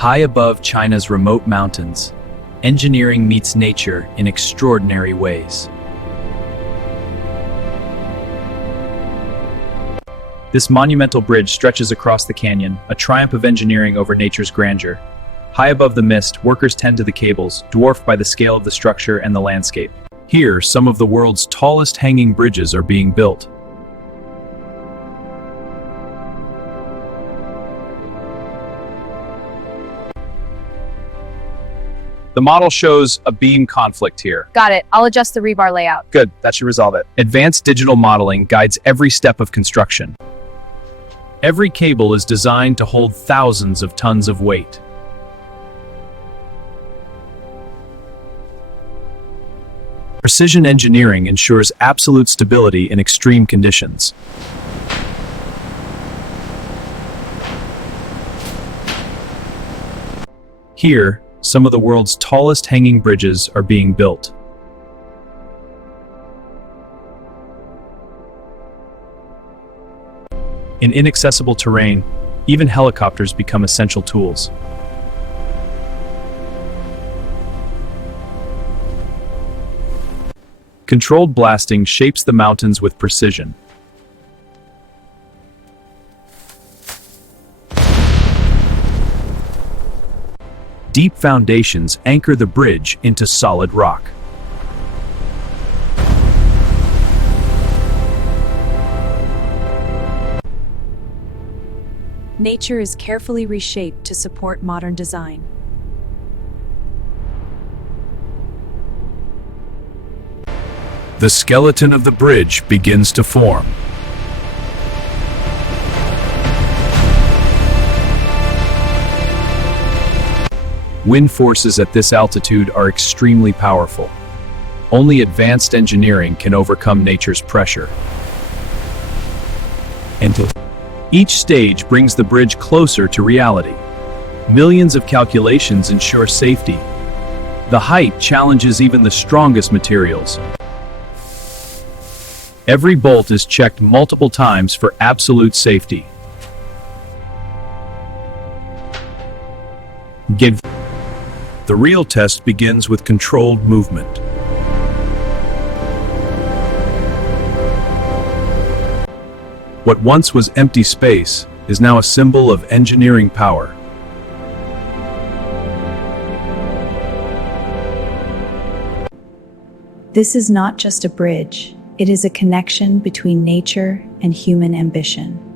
High above China's remote mountains, engineering meets nature in extraordinary ways. This monumental bridge stretches across the canyon, a triumph of engineering over nature's grandeur. High above the mist, workers tend to the cables, dwarfed by the scale of the structure and the landscape. Here, some of the world's tallest hanging bridges are being built. The model shows a beam conflict here. Got it. I'll adjust the rebar layout. Good, that should resolve it. Advanced digital modeling guides every step of construction. Every cable is designed to hold thousands of tons of weight. Precision engineering ensures absolute stability in extreme conditions. Here, some of the world's tallest hanging bridges are being built. In inaccessible terrain, even helicopters become essential tools. Controlled blasting shapes the mountains with precision. Deep foundations anchor the bridge into solid rock. Nature is carefully reshaped to support modern design. The skeleton of the bridge begins to form. Wind forces at this altitude are extremely powerful. Only advanced engineering can overcome nature's pressure. Each stage brings the bridge closer to reality. Millions of calculations ensure safety. The height challenges even the strongest materials. Every bolt is checked multiple times for absolute safety. The real test begins with controlled movement. What once was empty space is now a symbol of engineering power. This is not just a bridge, it is a connection between nature and human ambition.